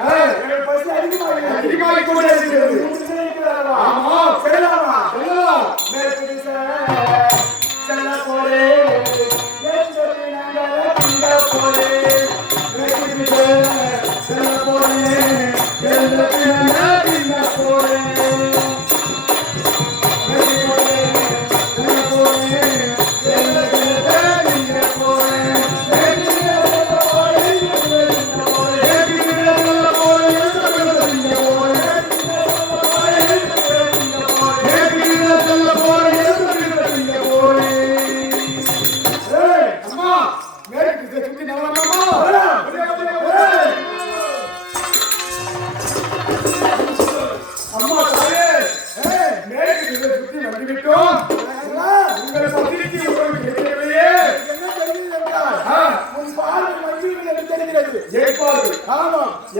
Hey!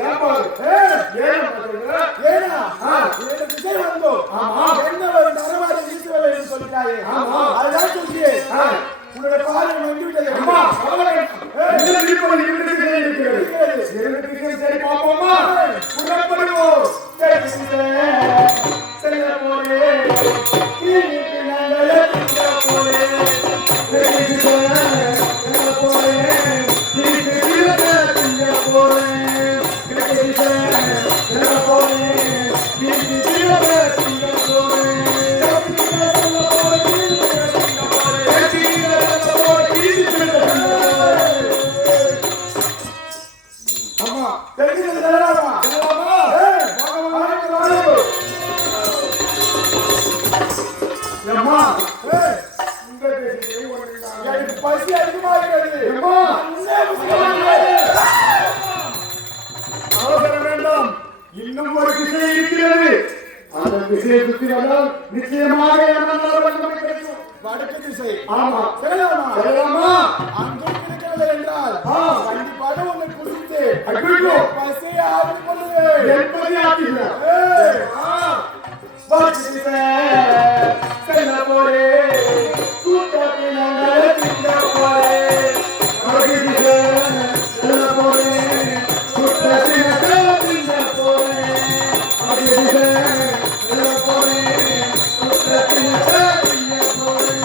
ஏப்பா ஏனா ஏன விஜய் வந்தோ என்ன ஒரு நரவாடி வீசுவலை சொல்லிட்டாயே அதான் சொல்லியே உன்னோட பாரு வந்து விட்டது அம்மா இந்த வீட்டுல இருக்கிறது சரி பாப்போமா புறப்படுவோம் செல்ல போறே நீ நாங்களே திங்க போறே செல்ல போறே நீ திங்க போறே செல்ல போறே நீ திங்க போறே பசி அதிகமா இருக்கிறது அவசரம் வேண்டாம் இன்னும் ஒரு விஷயம் இருக்கிறது அந்த விஷயத்துக்கு நிச்சயமாக வடக்கு திசை ஆமா செல்லலாமா அங்கே இருக்கிறது என்றால் கண்டிப்பாக உன்னை குடித்து பசியை ஆறு கொள்ளுது என்பதை ஆக்குகிறார் வடக்கு திசை செல்ல போரே கூட்டத்தை நாங்கள் திங்க போரே வடக்கு திசை செல்ல போரே கூட்டத்தை நாங்கள் திங்க போரே வடக்கு திசை செல்ல போரே கூட்டத்தை நாங்கள் திங்க போரே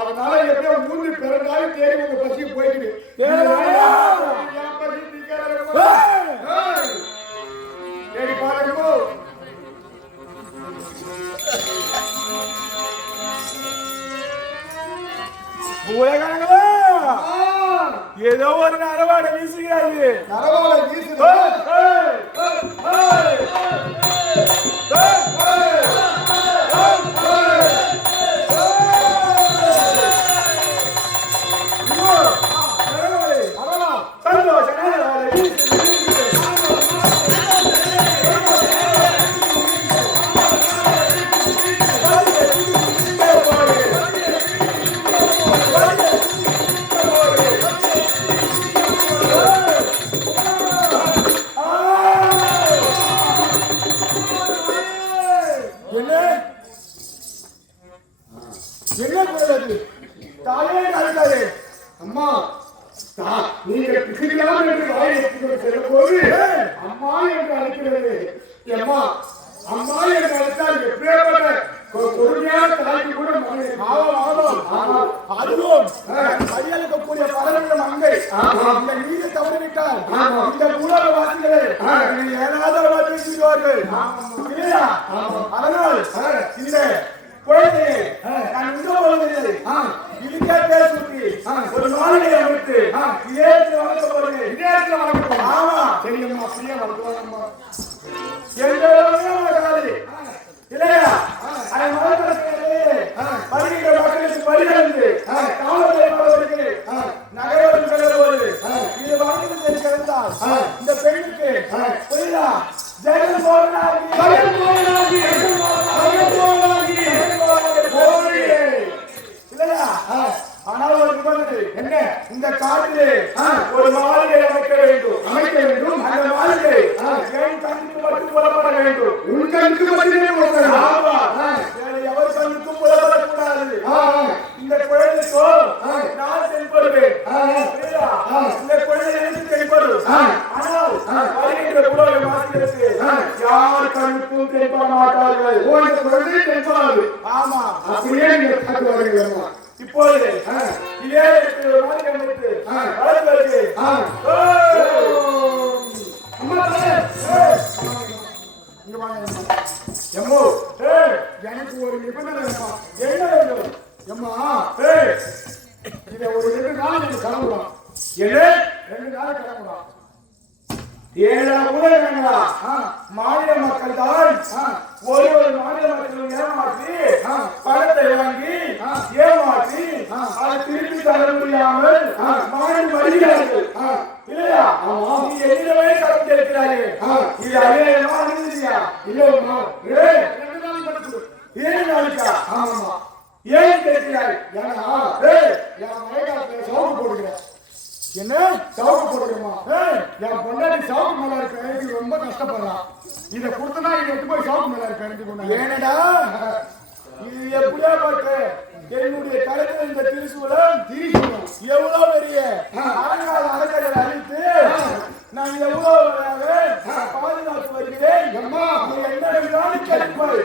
அதனால எப்படியோ மூன்று பிறந்தாலும் தேடி உங்க பசிக்கு போயிட்டு தேடி பாருங்க ஏதோ ஒரு நரவாட வீசுகிறாரு நரவாட வீசுது என்ன குரல் தாயே அழுதாரு அம்மா நீங்க பிசிக்கலாம் என்று வாயை செல்லும் போது அம்மா என்று அழைக்கிறது அம்மா அம்மா என்று அழைத்தால் எப்படியாவது பொறுமையான தாய்க்கு கூட அதுவும் மரியாதைக்கூடிய பலர்கள் அங்கை இந்த நீதி தவறிவிட்டால் இந்த உலக வாசிகளை ஏதாவது பேசுவார்கள் இல்லையா அதனால் இந்த குழந்தையை நான் உங்க குழந்தையை இதுக்கே பேசி ஒரு நாளையை அமைத்து இதேத்துல வளர்க்க போறேன் இதேத்துல வளர்க்க ஆமா தெரியுமா அப்படியே வளர்க்குவாங்கம்மா இல்லையா அதை மறுபடியும் படிக்கிற மக்களுக்கு படிக்கிறது காவல்துறை நகரம் செல்லும்போது இது வாழ்க்கை கிடந்தால் இந்த பெண்ணுக்கு புரியுதா ஜெகன் போனாகி இல்லையா ஆனால் ஒரு நிபந்தனை என்ன இந்த காட்டிலே ஒரு மாளிகை அமைக்க வேண்டும் அந்த மாளிகை என் கண்ணுக்கு மட்டும் புலப்பட வேண்டும் உன் கண்ணுக்கு மட்டுமே எவர் கண்ணுக்கும் புலப்படக்கூடாது இந்த குழந்தைக்கோ நான் தென்படுவேன் இந்த குழந்தை எனக்கு தென்படும் ஆனால் வருகின்ற புலவை மாற்றிற்கு யார் கண்ணுக்கும் தென்பட மாட்டார்கள் இந்த குழந்தை தென்படாது ஆமா அப்படியே நீங்க காட்டு வருகிறோம் இப்போது இதே ஒரு மாளிகை அமைத்து வளர்ந்தது எனக்கு ஒரு நிபந்தனை என்ன வேண்டும் எம்மா இதை ஒரு 2 நாளைக்கு கிளம்புறோம். என்ன 2 நாளைக்கு கிளம்புறோம். 7 ஊழல்களா மாநில மக்கள் தான் ஒரு மாநில மக்கள் ஏமாற்றி பணத்தை வாங்கி ஏமாற்றி அதை திருப்பி தர முடியாமல் மாநில வருகிறார்கள் இல்லையா? நீ என்னிடமே கடன் கேட்கிறாயே, இது அநியாயமா அநியாயமா? இல்லையா? 2 நாளைக்கு மட்டும் 7 நாளைக்கா? ஆமா. ஏன் கேட்கிறாய்? ஏன்னா என் மழைக்காலத்துல சவுக்கு போடுகிறேன். என்ன சவுக்கு போடுறோமா? என் பொண்டாட்டி சவுக்கு மேல இருக்க எனக்கு ரொம்ப கஷ்டப்படுறான். இதை கொடுத்தனா இதை எடுத்து போய் சவுக்கு மேல இருக்க எனக்கு ஏனடா இது எப்படியா பார்த்து என்னுடைய கருத்துல இந்த திரிசூலம் எவ்வளவு பெரிய அரக்கரை அழித்து நான் எவ்வளவு பாதுகாத்து வருகிறேன். நீ என்ன கேட்பாய்?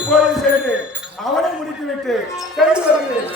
இப்போது சென்று அவனை முடித்துவிட்டு சென்று வருகிறேன்.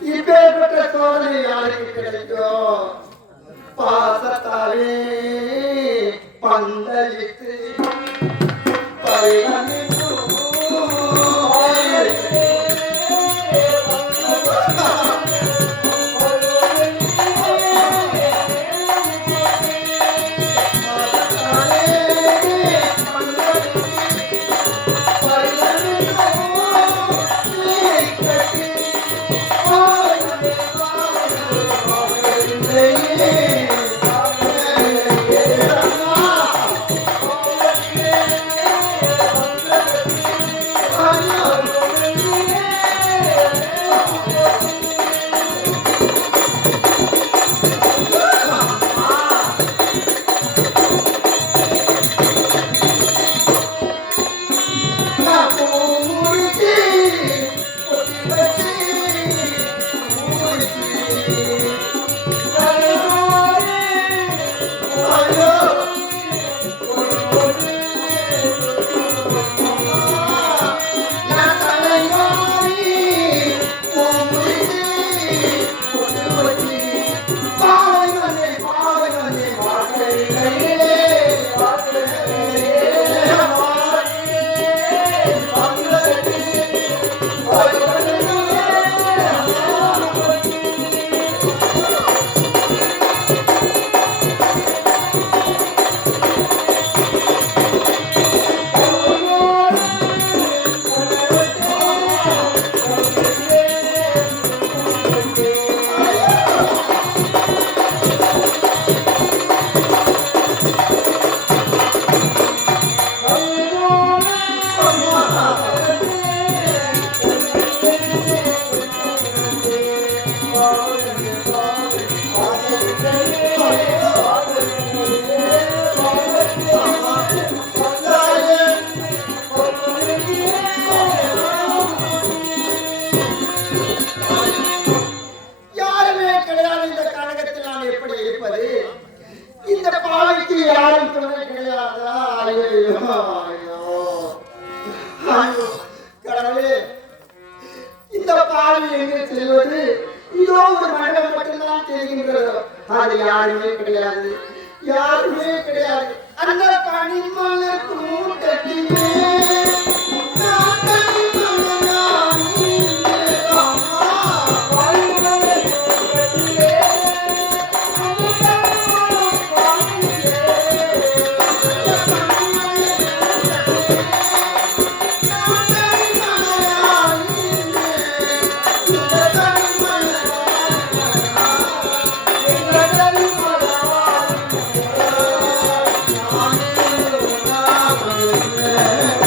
இப்பேற்பட்ட சோதனை யாருக்கு கிடைக்கும்? பாசத்தாலே பந்தளித்து இந்த பாவி எங்கே செல்வது? இதோ ஒரு மண்டபம் மட்டும்தான் தெரிகின்றது. அது யாருமே கிடையாது, யாருமே கிடையாது. அந்த பனிமலர் கூட்டத்திலே Yeah.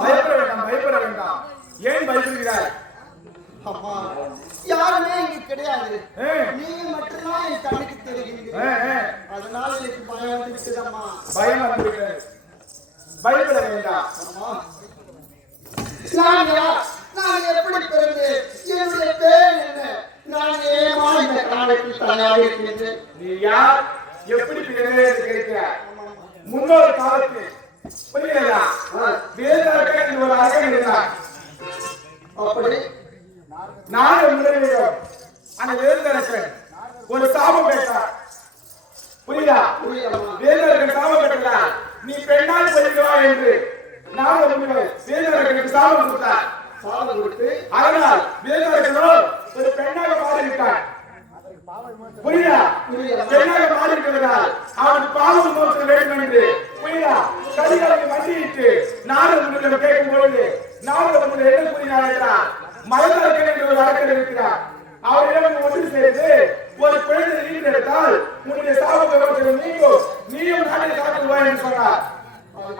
பயப்பட வேண்டாம், பயப்பட வேண்டாம். ஏன் பயப்படுகிறாய்? அம்மா, யாருமே இங்க கிடையாது. ஏ, நீங்க மட்டும்தான் என் கண்ணுக்கு தெரிகிறீங்க. அதனால எனக்கு பயம் வந்துருக்குதம்மா. பயம் வந்துவிட்டது. பயப்பட வேண்டாம். அம்மா, நான் யார்? நான் எப்படி பிறந்தேன்? என்னுடைய பேர் என்ன? நான் ஏமா இந்த காலத்தில் தனியாக இருக்கின்றேன்? நீ யார்? எப்படி கேட்கிறாய்? முன்னொரு காலத்தில் புரியுதா? வேதரக்கன் ஒரு அரசன் இருந்தார். அப்படி நான் உங்களிடம் அந்த வேதரக்கன் ஒரு சாபம் பெற்றார். புரியுதா? வேதரக்கன் சாபம் பெற்றார். நீ பெண்ணால் படிக்கிறாய் என்று நான் வேதரக்கனுக்கு சாபம் கொடுத்தார். சாபம் கொடுத்து அதனால் வேதரக்கனோ ஒரு பெண்ணாக மாறிவிட்டார். புரியுதா? பெண்ணாக மாறிவிட்டதால் அவனுக்கு பாவம் மோச வேண்டும் என்று புரியுதா? கதிகளுக்கு மண்டியிட்டு நானும் உங்களிடம் கேட்கும் பொழுது நானும் உங்களை என்ன கூறினார் என்றால், மலர்கன் என்று ஒரு அரக்கன் இருக்கிறார். அவரிடம் ஒன்று சேர்ந்து ஒரு குழந்தை ஈன்றெடுத்தால் உன்னுடைய சாபம் நீங்கும், நீயும் நாட்டை சாப்பிடுவாய் என்று சொன்னார்.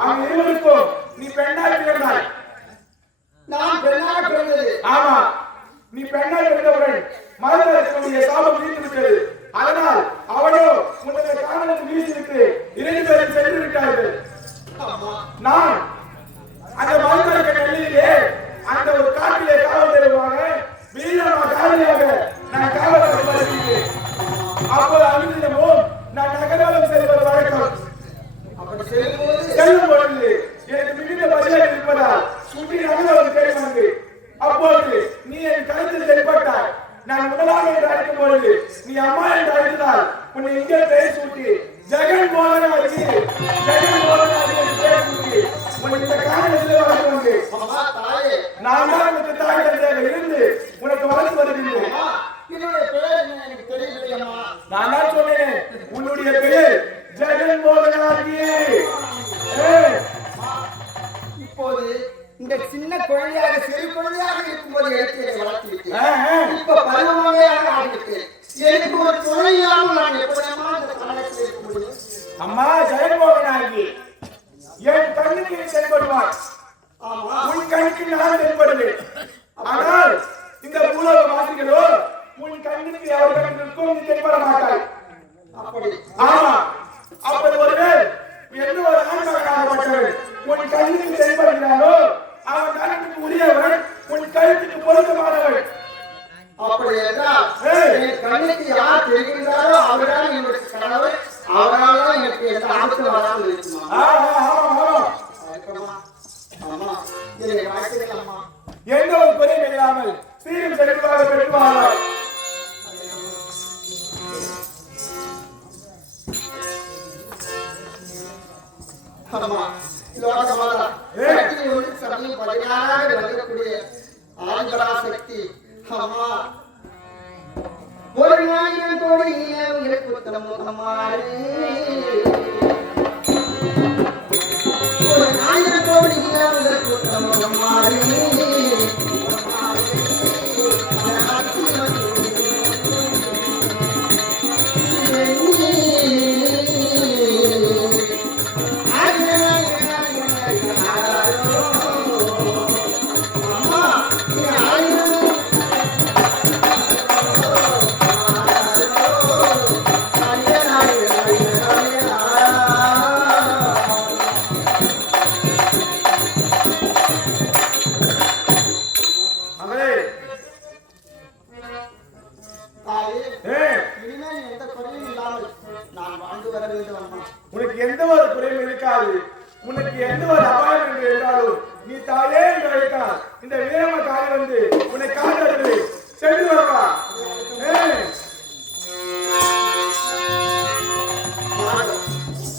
அவன் இருவருக்கும் நீ பெண்ணாய் பிறந்தாய். நான் பெண்ணாக பிறந்தது. ஆமா, நீ பெண்ணாய் பிறந்தவுடன் மலர்கனுடைய சாபம் நீங்கிவிட்டது. அதனால் அவனோ உன்னுடைய காரணத்தை வீசிவிட்டு 2 பேரும் சென்று விட்டார்கள். நான் அந்த மலர்கன் எல்லையிலே அந்த ஒரு காட்டிலே காவல் தெருவாக வீரமாக காவலியாக நான் காவலாக வருகிறேன். அப்போது அங்கிருந்தமும் நான் நகராலம் செல்வது வழக்கம். அப்படி செல்லும் பொழுது எனக்கு மிகுந்த பசியாக இருப்பதால் சுற்றி நகராலம் தேடி வந்து அப்போது நீ என் கருத்தில் தென்பட்டாய். நான் முதலாக என்று அழைக்கும் பொழுது நீ அம்மா என்று அழைத்ததால் உன்னை இங்கே பெயர் சூட்டி ஜெகன் மோகனாகி என்று பெயர் சூட்டி உன்னை இந்த காரணத்தில் வளர்த்து வந்து நான் தான் உனக்கு தாய் தந்தையாக இருந்து உனக்கு வளர்த்து வருகிறேன். நான் தான் சொன்னேன், உன்னுடைய பெயர் ஜெகன் மோகனாகி. இப்போது இந்த சின்ன குழந்தையாக சிறு குழந்தையாக இருக்கும்போது இடத்திலே வளர்த்திருக்கேன். இப்ப பருவமாக ஆகிவிட்டேன். எனக்கு ஒரு துணையாமல் நான் எப்படியமா இந்த காலத்தில் இருக்க முடியும்? அம்மா ஜெகன்மோகனாகி, என் கண்ணுக்கு நீ தென்படுவாய். உன் கண்ணுக்கு நான் தென்படுவேன். ஆனால் இந்த பூலோக வாசிகளோ உன் கண்ணுக்கு அவர் கண்ணுக்கும் நீ தென்பட மாட்டாய். அப்படி ஆமா, அப்படி ஒருவேள் எந்த ஒரு ஆண்மகனாகப்பட்டவன் உன் கண்ணுக்கு தென்படுகிறானோ அவன் கண்ணுக்கு உரியவன், உன் கழுத்துக்கு பொருத்தமானவன். அப்படி என்றால் என் கண்ணுக்கு யார் தெரிகின்றாரோ அவர்தான் என்னுடைய கணவர். அவரால் தான் எனக்கு எந்த ஆபத்து வராமல் இருக்குமா? ஆமா, இதை வாழ்த்துக்கலாமா? எந்த ஒரு குறையும் இல்லாமல் சீரும் செழிப்பாக பெற்றுவார்கள். ஆமா, லோகமாதா சக்தி ஒன்று சமயம் 16 வழங்கக்கூடிய ஆண்களா சக்தி. ஆமா, ஒரு நாயிரம் கோடி உங்களுக்கு உத்தரமுகமாறு, ஒரு 1000 கோடி உங்களுக்கு உத்தரமுகமாறு. உனக்கு எந்த ஒரு குறையும் இருக்காது. உனக்கு எந்த ஒரு அபாயம் என்று இருந்தாலும் நீ தாயே என்று அழைக்கலாம். இந்த வீரம காரி வந்து உன்னை காத்து சென்று வருவா.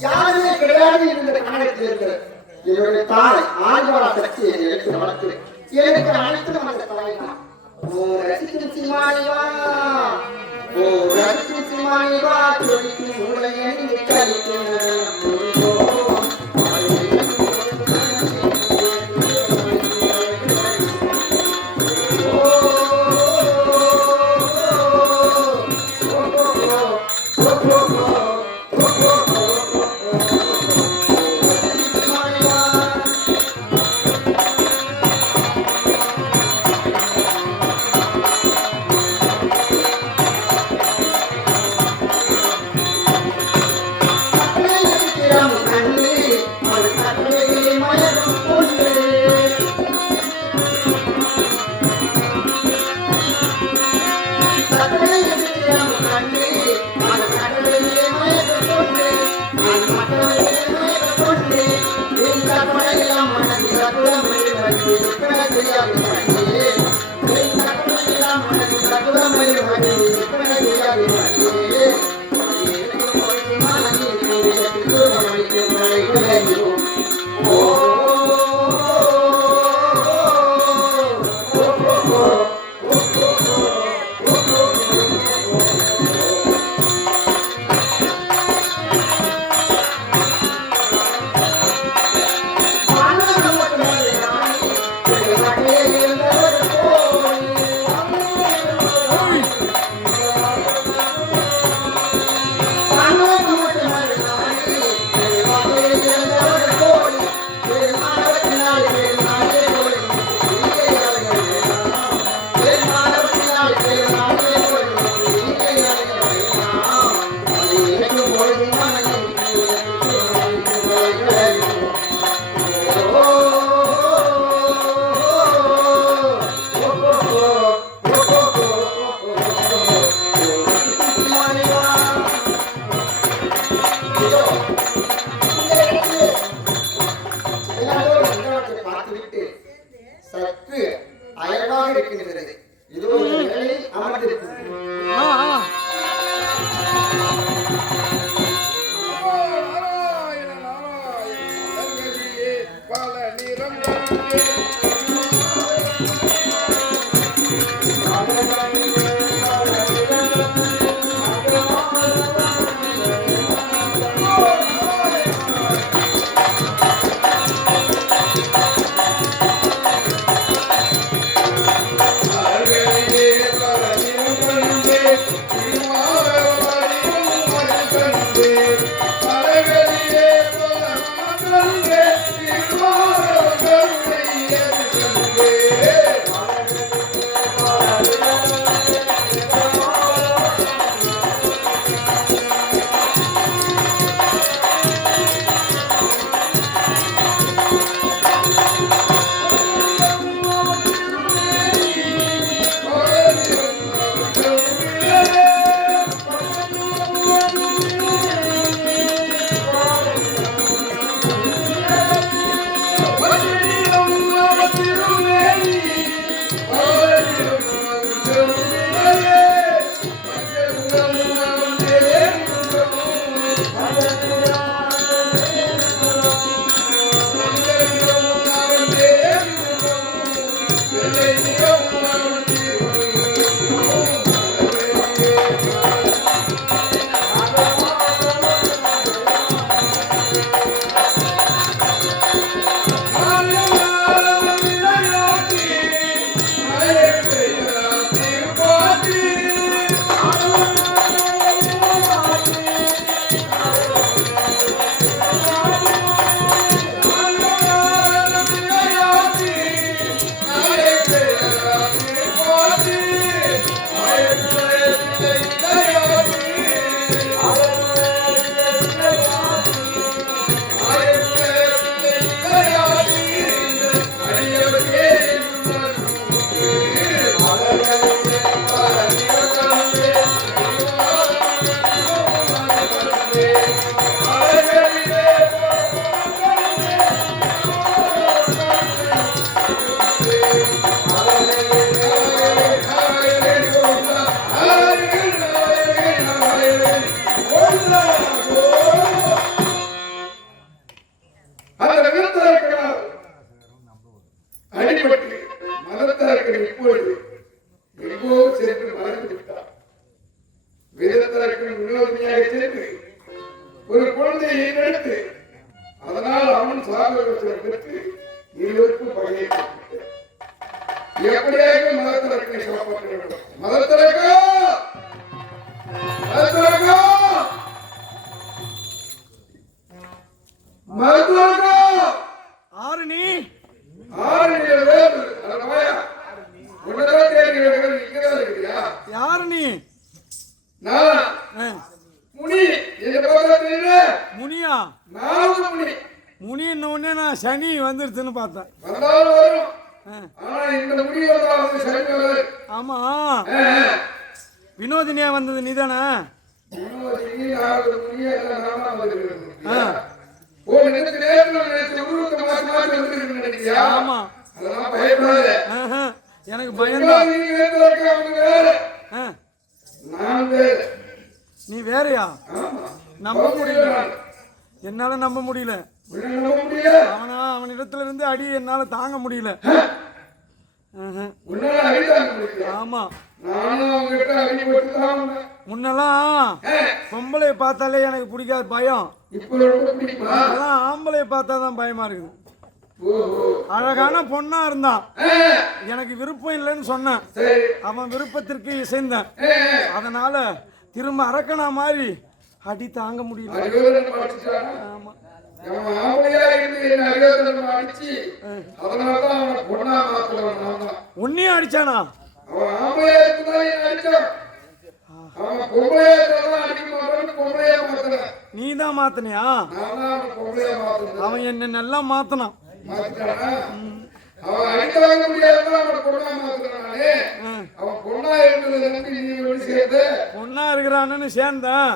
யாருமே கிடையாது இந்த காலத்தில் இருக்கிறது. என்னுடைய தாய் ஆழ்வார சக்தியை எடுத்து வளர்த்து எனக்கு அனைத்து அந்த தாய் தான். ஓ ரசிக்கும் சிமானிவா, ஓ ரசிக்கும் சிமானிவா, துடிக்கும் மூளையை கழிக்கும் சற்று அயல்வாக இருக்கின்றது. இதோ இந்த நிலையில் அமர்ந்திருக்கிறது. ஒரு குழந்தையை எடுத்து அதனால் அவன் சாகவத்தை பெற்று இருவருக்கும் பகையை எப்படியாக மதத்திறக்கை காப்பாற்ற வேண்டும். மதத்திறக்கா மதத்திறக்கா மதத்திறக்கா ஆரணி ஆரணி வேறு அடவாயா உன்னதான் தேடுகிறது இங்கதான் இருக்கிறியா? யாரு நீ? நான் முனி. இந்த பக்கத்துல முனியா? நான் முனி. முனின்னு உடனே நான் சனி வந்துருச்சுன்னு பார்த்தேன். வந்தாலும் வரும். ஆனா இந்த முனி வந்தாலும் சனி வராது. ஆமா வினோதினியா வந்தது நீதானே? வினோதினி நாலு முனியா நாம வந்திருக்கிறது. ஓ நினைச்சு நேரத்துல நினைச்சு ஊருக்கு மாற்றி மாற்றி வந்திருக்கிறேன். நினைக்கிறியா? ஆமா. அதெல்லாம் பயப்படாத. ஆஹா, எனக்கு பயம்தான். நீ வேற அவங்க வேற. ஆ, நான் வேற. நீ வேறயா? ஆமா. நம்ப முடியல. என்னால நம்ப முடியல. உன்னை நம்ப முடியல. அவனிடத்துல இருந்து அடி என்னால தாங்க முடியல. ஆஹா. உன்னால அடிதாங்க முடியல. ஆமா. நானும் அவங்ககிட்ட அடிபட்டு தான் வந்தேன். முன்னெல்லாம் பொம்பளைய பார்த்தாலே எனக்கு பிடிக்காது, பயம். இப்போ ரொம்ப பிடிக்குமா? அதான் ஆம்பளைய பார்த்தாதான் பயமா இருக்குது. ஓஹோ. அழகான பொண்ணா இருந்தான், எனக்கு விருப்பம் இல்லைன்னு சொன்னேன். சரி. அவன் விருப்பத்திற்கு இசைந்தேன். அதனால திரும்ப அரக்கனா மாதிரி அடி தாங்க முடியல. அரியோதனம் அடிச்சுட்டானா? ஆமா. அவன் ஆம்பளையா இருந்து என்ன அரியோதனம் அடிச்சு அதனாலதான் அவனை பொண்ணா மாத்தலாம். நான் தான். உன்னையும் அடிச்சானா? அவன் ஆம்பளையா இருந்தாலும் என்ன அடிச்சான். அவன் பொம்பளையா இருந்தாலும் அடிக்க மாட்டான்னு பொம்பளையா மாத்தினேன். நீ தான் மாத்தினியா? நான் தான் அவனை பொம்பளையா மாத்தினேன். அவன் என்ன நல்லா மாத்தினான். மாத்திட்டானா? அவன் அடிக்க வாங்க முடியாதுதான் அவனை பொண்ணா மாத்தினான். நானே அவன் பொண்ணா இருந்தது நம்பி நீ ஒண்ணு சேர்ந்த. பொண்ணா இருக்கிறான்னு சேர்ந்தேன்,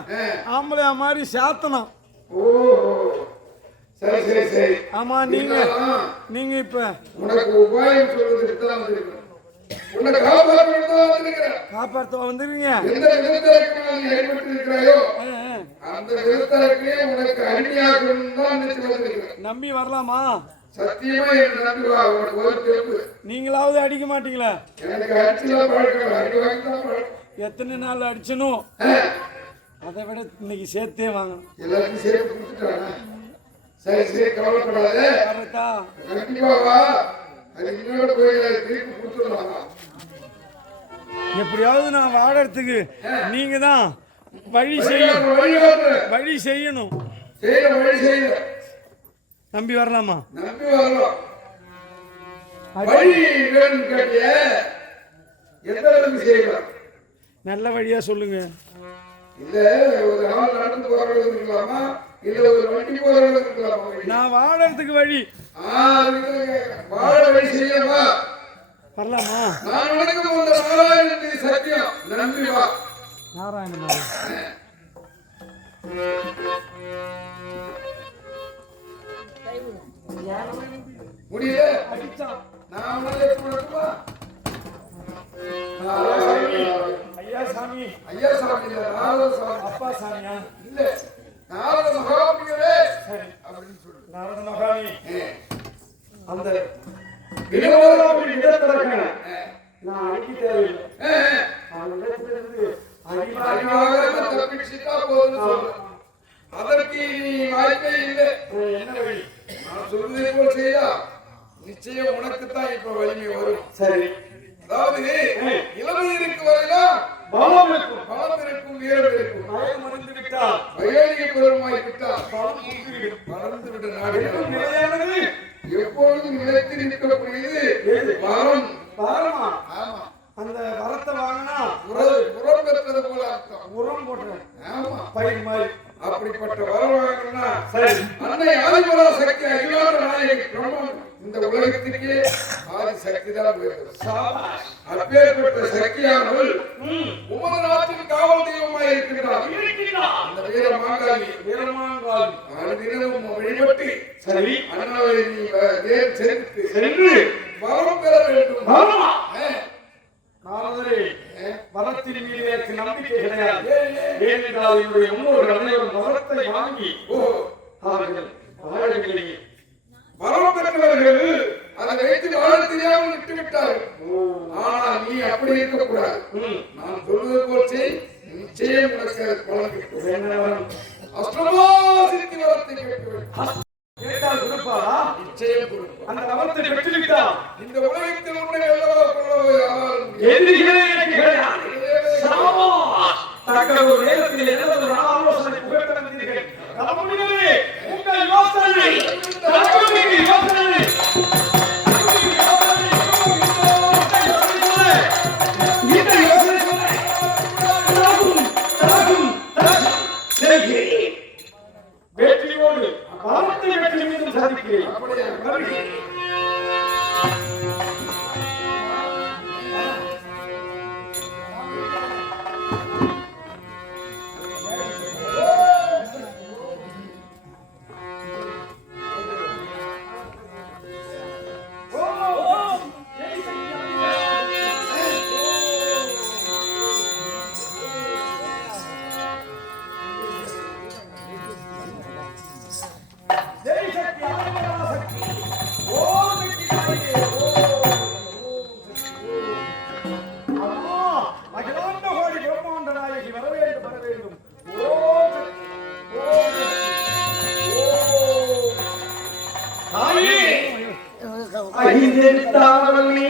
ஆம்பளையா மாதிரி சாத்தனம். ஓஹோ. சரி சரி சரி. ஆமா. நீங்க இப்ப உனக்கு உபாயம் சொல்றதுக்கு தான் வந்திருக்கிறேன். உன்னை காப்பாற்ற தான் வந்திருக்கிறேன். காப்பாற்ற வந்துருவீங்க. எந்த விதத்திற்கு நீ அடிபட்டு இருக்கிறாயோ அந்த விதத்திற்கே உனக்கு அடிமையாகணும் தான் நினைச்சு வந்திருக்கிறேன். நம்பி வரலாமா? சத்தியமா என்ன நம்பி வா. உனக்கு ஒரு தெம்பு. நீங்களாவது அடிக்க மாட்டீங்களா? எனக்கு அடிச்சுலாம் பழக்கம், அடி வாங்கி தான் பழக்கம். எத்தனை நாள் அடிச்சனும் அதை விட இன்னைக்கு சேர்த்தே வாங்கணும். எல்லாத்தையும் சேர்த்து கொடுத்துட்டானா? சரி சரி, கவலைப்படாத. கரெக்டா? கண்டிப்பா வா. அது இன்னொரு போய் திருப்பி கொடுத்துடலாம். எப்படியாவது நான் வாழறதுக்கு நீங்க தான் வழி செய்யணும். வழி செய்யணும். வழி செய்ய நம்பி வரலாமா? நம்பி வரலாம். வழி வேணும் கேட்டிய எந்த அளவுக்கு செய்யலாம்? நல்ல வழியா சொல்லுங்க. இல்ல ஒரு ஆள் நடந்து போறது இருக்கலாமா, இல்ல ஒரு வண்டி போறது இருக்கலாமா? நான் வாழறதுக்கு வழி. வாழ வழி செய்யவா? வரலாமா? நான் வணக்கம் வந்த நாராயணன் சத்தியம். நம்பி வா. நாராயணன் முடியல. அடிச்சான். நான் வா. ஐயா சாமி. ஐயா சாமி இல்ல, நாரத சாமி. அப்பா சாமியா? இல்ல, நாரத மகாபிகளே. சரி அப்படின்னு சொல்லு. நாரத மகாமி. அந்த வினோதாபுரி இடத்திற்கான நான் அடிக்க தேவையில்லை. அவனிடத்திலிருந்து அறிவாக தப்பிச்சுட்டா போதும்னு சொல்லு. அதற்கு நீ வாய்ப்பே இல்லை. என்ன வழி? நான் சொல்வதை போல் செய்யா, நிச்சயம் உனக்குத்தான் இப்ப வலிமை வரும். சரி. அதாவது இளமை இருக்கு வரையிலும் பலம் இருக்கும். பலம் இருக்கும், வீரம் இருக்கும். பயம் மறந்து விட்டால் வயோதிக பெருமாய் விட்டால் பலம் கூப்பிடு. மறந்து விட நாடு நிலையானது எப்பொழுதும் நிலைத்து நிற்கக்கூடியது வரம். பாரமா? ஆமா. அந்த வரத்தை வாங்கினா உரம் பெற்றது போல அர்த்தம். உரம் போட்டுறேன். ஆமா. பயிர் மாதிரி. அப்படிப்பட்ட வரம் வாங்கணும்னா சரி. அன்னை ஆதிபரா சக்தி அகிலாண்ட நாயகி பிரம்மன் இந்த உலகத்திற்கே ஆதி சக்தி தான் அப்பேற்பட்ட சக்தியானவள் உமது நாட்டின் காவல் தெய்வமாய் இருக்கின்றார். அந்த வீரமாங்காளி அனுதினமும் வழிபட்டு சரி அண்ணாவை நீ நேர் சேர்த்து சென்று வரம் பெற வேண்டும். நாரதரே, வரத்தின் மீது எனக்கு நம்பிக்கை கிடையாது. ஏனென்றால் என்னுடைய முன்னோர்கள் அனைவரும் வரத்தை வாங்கி அவர்கள் வாழவில்லை. வரம் பெற்றவர்கள் அதை வைத்து வாழ தெரியாமல் விட்டு விட்டார்கள். ஆனால் நீ அப்படி இருக்கக்கூடாது. நான் சொல்வது போல் செய், நிச்சயம் உனக்கு பலன் கிட்டும். அஷ்டமா சித்தி வரத்தை கேட்க கேட்டால் கொடுப்பாரா? நிச்சயம் கொடுப்பார். அந்த வரத்தை பெற்றுவிட்டால் இந்த உலகத்தில் உன்னை வெல்லவா கொள்ளவோ யாராலும் எதிரிகளே எனக்கு கிடையாது. தக்க ஒரு நேரத்தில் எனது ஒரு ஆலோசனை புகழ்ந்தீர்கள். தலைமுடிகளே, உங்கள் யோசனை தலைமுடிக்கு யோசனை இந்த யோசனை வெற்றியோடு பலத்தை வெற்றி மீதும் சாதிக்கிறேன். ஐந்தெழுத்தாவல் நீ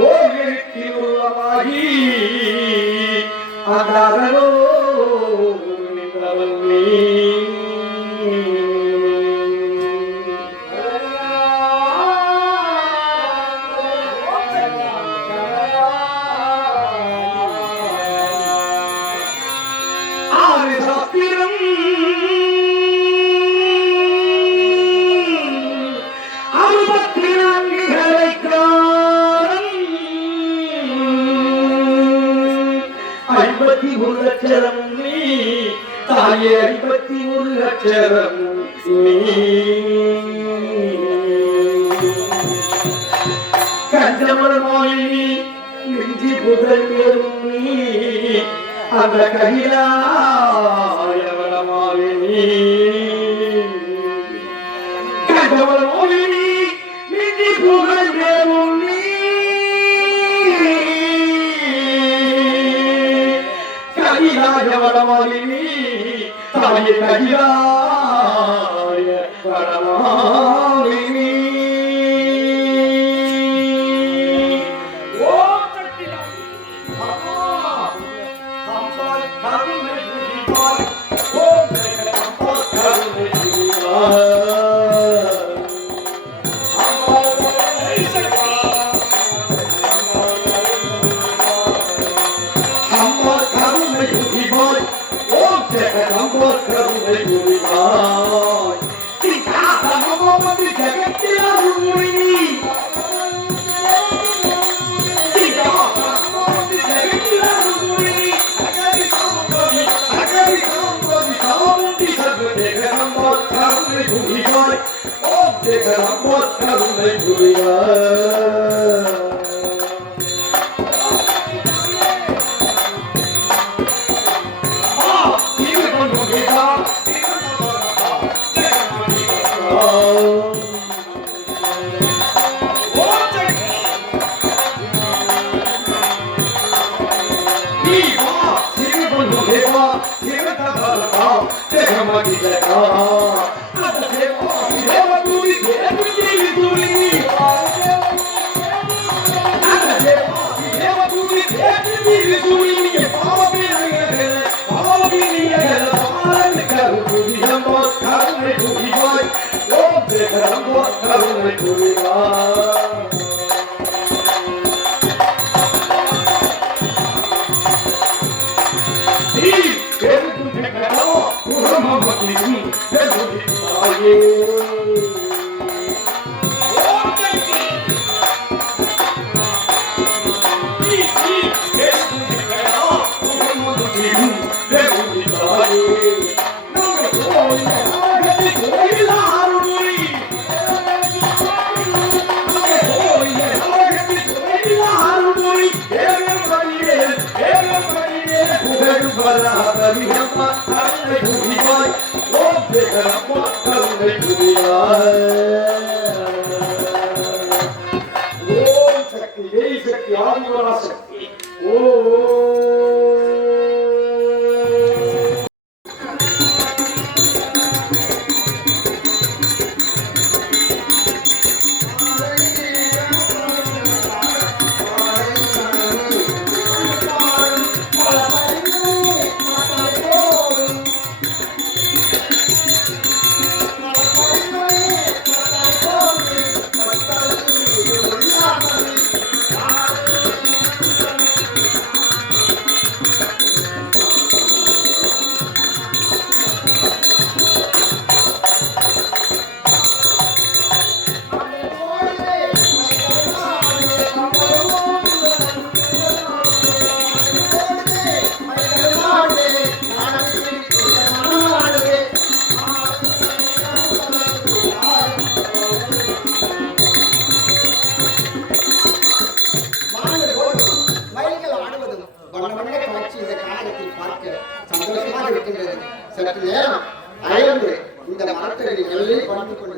ஓரெழுத்தில் உள்ளவாகி அதாரோ நின்றவள் நீ அச்சரம் நீ தாயே 51 அச்சரம் நீ கஞ்சமல மாலினி மிஞ்சி புதல்களும் நீ அந்த கையிலாயவள மாலினி கஞ்சமல மாலினி மிஞ்சி புதல்களும் நீ வடமாலினி தாயே கையாய வடமாலினி ஓம் சக்தி அம்மா அம்பாள் கருணை புரிவாய் ஓம் அம்பாள் கருணை புரிவாய் அம்பாள் சக்தி அம்பாள் கருணை புரிவாய் ஓம் ஜெகதம்பர் கருணை புரிவாய் சீதாராமமதி ஜெகத்தில் அருள்மொழி சீதாராமமதி ஜெகத்தில் அருள்மொழி சகரி சாம்பவி சாமுண்டி சர்வ ஜெகதம்பர் கருணை புரிவாய் ஓம் ஜெகதம்பர் கருணை புரிவாய் சற்று நேரம் அயர்ந்து இந்த மரத்தடி எல்லை பார்த்துக் கொண்டு